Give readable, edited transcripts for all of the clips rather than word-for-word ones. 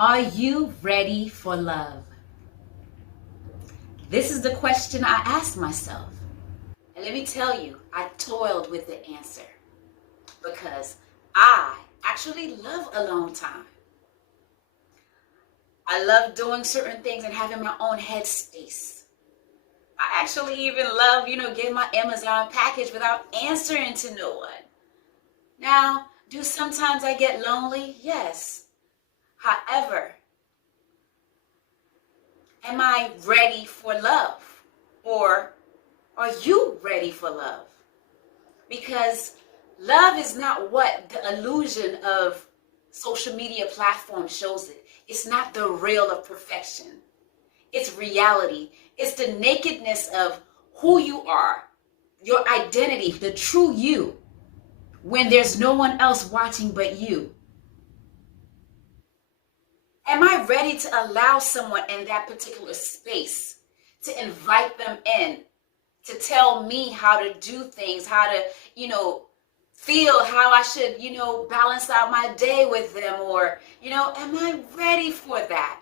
Are you ready for love? This is the question I asked myself. And let me tell you, I toiled with the answer because I actually love alone time. I love doing certain things and having my own headspace. I actually even love, getting my Amazon package without answering to no one. Now, do sometimes I get lonely? Yes. However, am I ready for love? Or are you ready for love? Because love is not what the illusion of social media platform shows it. It's not the real of perfection. It's reality. It's the nakedness of who you are, your identity, the true you, when there's no one else watching but you. Am I ready to allow someone in that particular space, to invite them in, to tell me how to do things, how to, feel how I should, balance out my day with them, or, am I ready for that?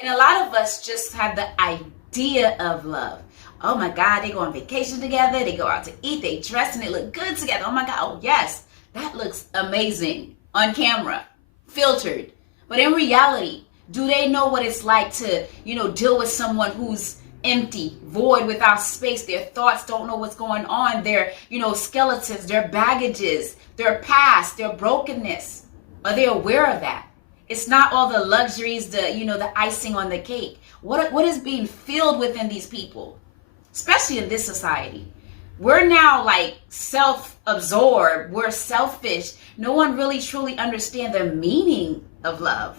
And a lot of us just have the idea of love. Oh my God, they go on vacation together, they go out to eat, they dress and they look good together. Oh my God, oh yes, that looks amazing on camera, filtered. But in reality, do they know what it's like to, deal with someone who's empty, void, without space? Their thoughts don't know what's going on. Their, skeletons, their baggages, their past, their brokenness. Are they aware of that? It's not all the luxuries, the icing on the cake. What is being filled within these people, especially in this society? We're now like self-absorbed. We're selfish. No one really truly understands the meaning of love.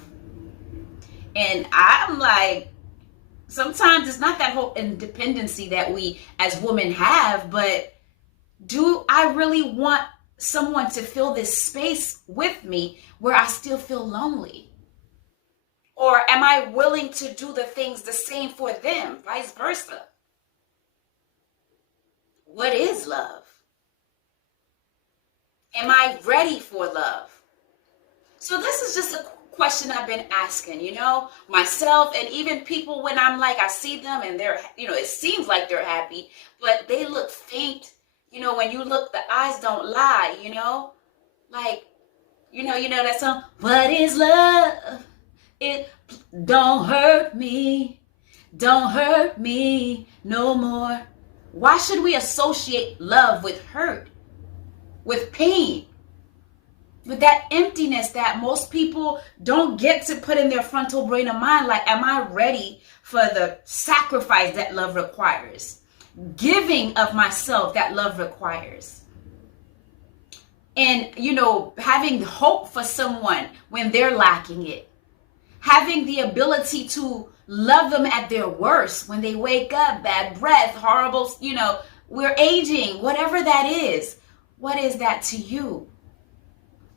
And I'm like, sometimes it's not that whole independency that we as women have, but do I really want someone to fill this space with me where I still feel lonely? Or am I willing to do the things the same for them, vice versa? What is love? Am I ready for love? So this is just a question I've been asking, myself, and even people when I'm like, I see them and they're, it seems like they're happy, but they look faint. When you look, the eyes don't lie, like, that song, what is love? It don't hurt me no more. Why should we associate love with hurt, with pain, with that emptiness that most people don't get to put in their frontal brain of mind? Like, am I ready for the sacrifice that love requires? Giving of myself that love requires. And, having hope for someone when they're lacking it. Having the ability to love them at their worst, when they wake up, bad breath, horrible, we're aging, whatever that is. What is that to you?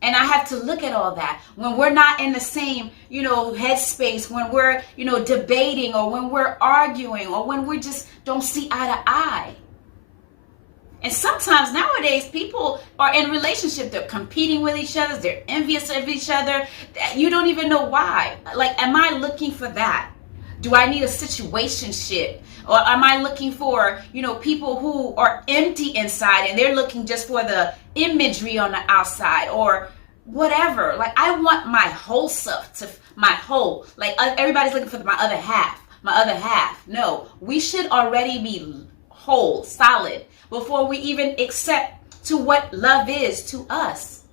And I have to look at all that when we're not in the same, headspace, when we're, debating, or when we're arguing, or when we just don't see eye to eye. And sometimes nowadays people are in relationship, they're competing with each other, they're envious of each other. You don't even know why. Like, am I looking for that? Do I need a situationship? Or am I looking for, people who are empty inside and they're looking just for the imagery on the outside or whatever? Like, I want my whole self, like everybody's looking for my other half. No, we should already be whole, solid, before we even accept to what love is to us.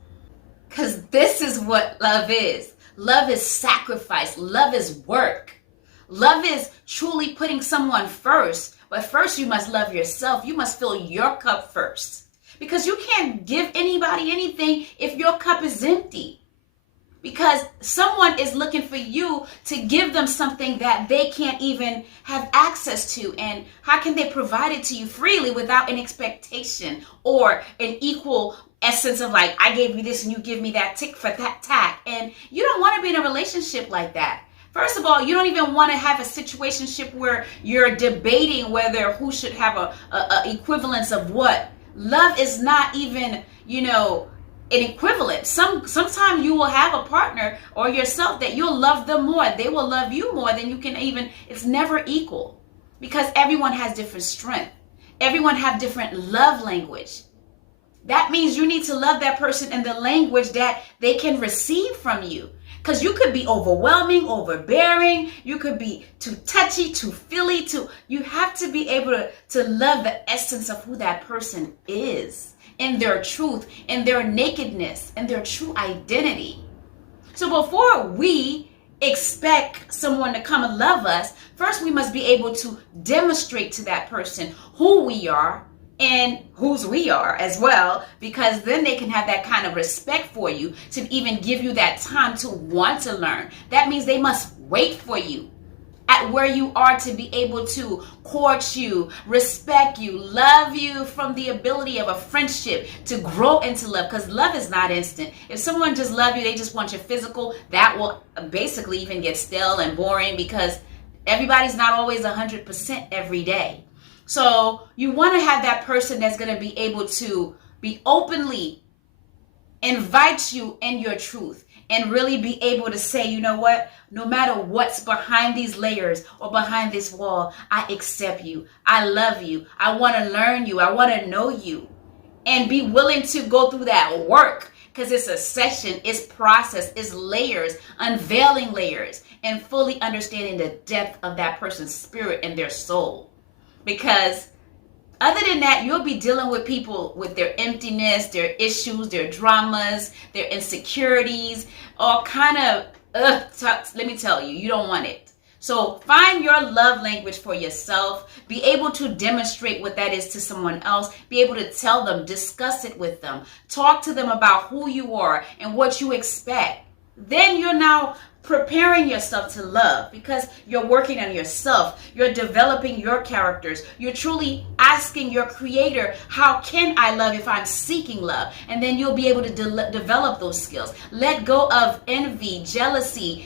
Because this is what love is. Love is sacrifice. Love is work. Love is truly putting someone first. But first you must love yourself. You must fill your cup first. Because you can't give anybody anything if your cup is empty. Because someone is looking for you to give them something that they can't even have access to. And how can they provide it to you freely without an expectation or an equal essence of like, I gave you this and you give me that tick for that tack? And you don't want to be in a relationship like that. First of all, you don't even want to have a situationship where you're debating whether who should have a equivalence of what. Love is not even, an equivalent. Sometimes you will have a partner or yourself that you'll love them more. They will love you more than you can even. It's never equal, because everyone has different strength. Everyone have different love language. That means you need to love that person in the language that they can receive from you. Because you could be overwhelming, overbearing. You could be too touchy, too feely. You have to be able to love the essence of who that person is, in their truth, in their nakedness, in their true identity. So before we expect someone to come and love us, first we must be able to demonstrate to that person who we are and whose we are as well, because then they can have that kind of respect for you to even give you that time to want to learn. That means they must wait for you at where you are to be able to court you, respect you, love you, from the ability of a friendship to grow into love, because love is not instant. If someone just love you, they just want your physical, that will basically even get stale and boring, because everybody's not always 100% every day. So you want to have that person that's going to be able to be openly invite you in your truth, and really be able to say, you know what, no matter what's behind these layers or behind this wall, I accept you. I love you. I want to learn you. I want to know you. And be willing to go through that work, because it's a session, it's process, it's layers, unveiling layers, and fully understanding the depth of that person's spirit and their soul. Because other than that, you'll be dealing with people with their emptiness, their issues, their dramas, their insecurities, all kind of, let me tell you, you don't want it. So find your love language for yourself. Be able to demonstrate what that is to someone else. Be able to tell them, discuss it with them. Talk to them about who you are and what you expect. Then you're now preparing yourself to love, because you're working on yourself. You're developing your characters. You're truly asking your creator, how can I love if I'm seeking love? And then you'll be able to develop those skills. Let go of envy, jealousy,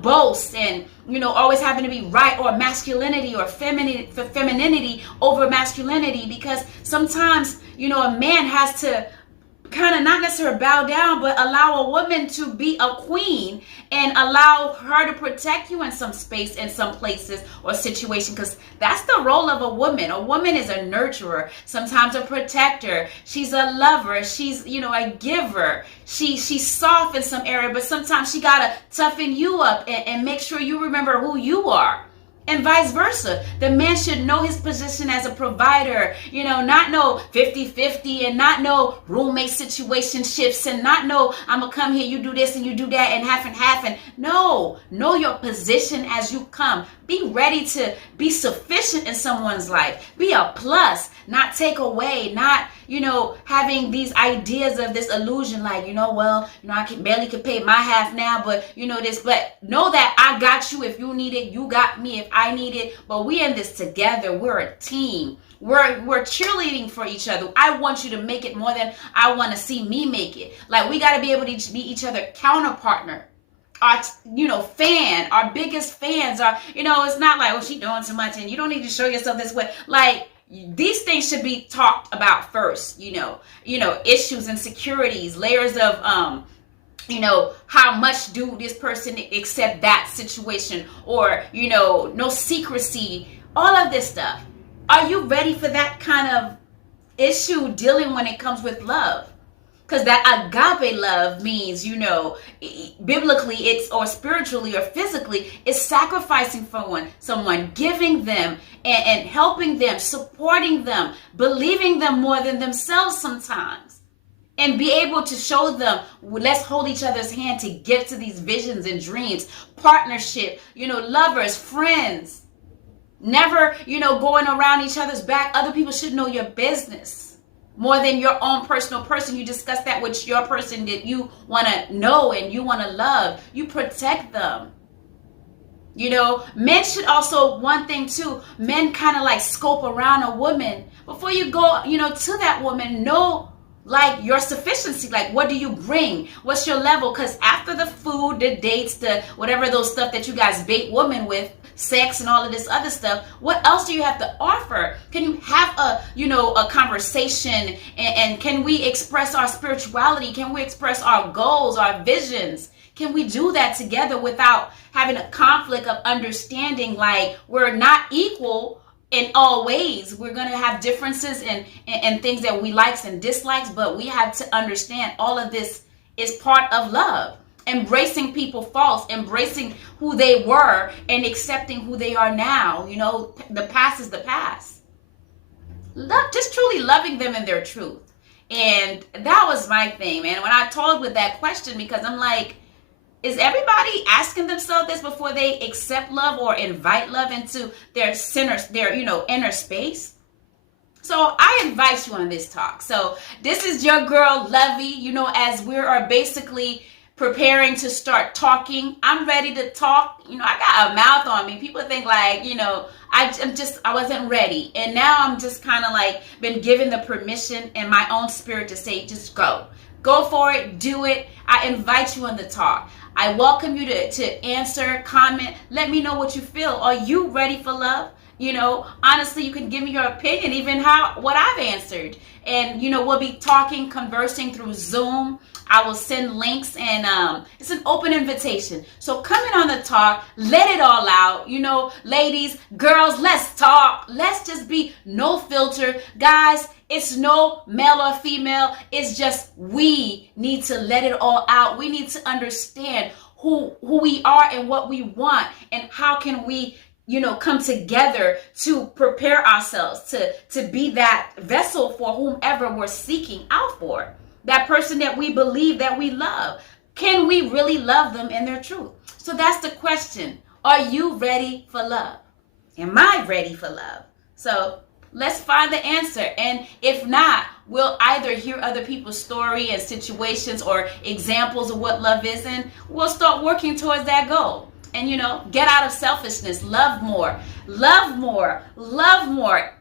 boast, and, always having to be right, or masculinity or femininity over masculinity, because sometimes, a man has to kind of not necessarily bow down, but allow a woman to be a queen and allow her to protect you in some space, in some places or situation, because that's the role of a woman. A woman is a nurturer, sometimes a protector. She's a lover. She's, a giver. She's soft in some area, but sometimes she got to toughen you up and make sure you remember who you are. And vice versa. The man should know his position as a provider, not know 50-50, and not know roommate situationships, and not know I'm going to come here, you do this and you do that, and half and half. And no, know your position as you come. Be ready to be sufficient in someone's life. Be a plus, not take away, not, having these ideas of this illusion like, I can barely pay my half now, but this, but know that I got you. If you need it, you got me if I need it, but we in this together. We're a team. We're cheerleading for each other. I want you to make it more than I want to see me make it. Like, we got to be able to be each other counterpartner. Our, fan, our biggest fans are, it's not like, oh, she doing too much and you don't need to show yourself this way. Like, these things should be talked about first, issues, insecurities, layers of, how much do this person accept that situation, or, no secrecy, all of this stuff. Are you ready for that kind of issue dealing when it comes with love? Because that agape love means, biblically it's, or spiritually or physically, it's sacrificing for someone, giving them and helping them, supporting them, believing them more than themselves sometimes. And be able to show them, let's hold each other's hand to get to these visions and dreams, partnership, lovers, friends. Never, going around each other's back. Other people should know your business more than your own personal person. You discuss that with your person that you want to know and you want to love. You protect them. Men should also, one thing too, men kind of like scope around a woman. Before you go, to that woman, know like your sufficiency, like what do you bring? What's your level? Because after the food, the dates, the whatever those stuff that you guys bait women with, sex and all of this other stuff, what else do you have to offer? Can you have a conversation, and can we express our spirituality? Can we express our goals, our visions? Can we do that together without having a conflict of understanding, like we're not equal in all ways? We're going to have differences and things that we likes and dislikes, but we have to understand all of this is part of love. Embracing people false, embracing who they were and accepting who they are now. The past is the past. Just truly loving them in their truth. And that was my thing, man. When I told with that question, because I'm like, is everybody asking themselves this before they accept love or invite love into their inner space? So I invite you on this talk. So this is your girl, Lovey, as we are basically preparing to start talking. I'm ready to talk. I got a mouth on me. People think like, I wasn't ready. And now I'm just kind of like been given the permission in my own spirit to say, just go. Go for it. Do it. I invite you on the talk. I welcome you to answer, comment. Let me know what you feel. Are you ready for love? Honestly, you can give me your opinion, even what I've answered. And, we'll be talking, conversing through Zoom. I will send links, and it's an open invitation. So come in on the talk, let it all out. Ladies, girls, let's talk. Let's just be no filter. Guys, it's no male or female. It's just we need to let it all out. We need to understand who we are and what we want, and how can we come together to prepare ourselves to be that vessel for whomever we're seeking out for. That person that we believe that we love. Can we really love them in their truth? So that's the question. Are you ready for love? Am I ready for love? So let's find the answer. And if not, we'll either hear other people's story and situations or examples of what love is, and we'll start working towards that goal. And, get out of selfishness, love more,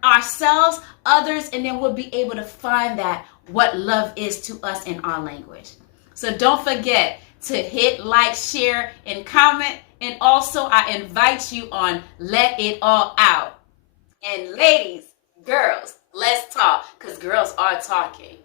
ourselves, others, and then we'll be able to find that what love is to us in our language. So don't forget to hit like, share, and comment. And also, I invite you on Let It All Out. And ladies, girls, let's talk, because girls are talking.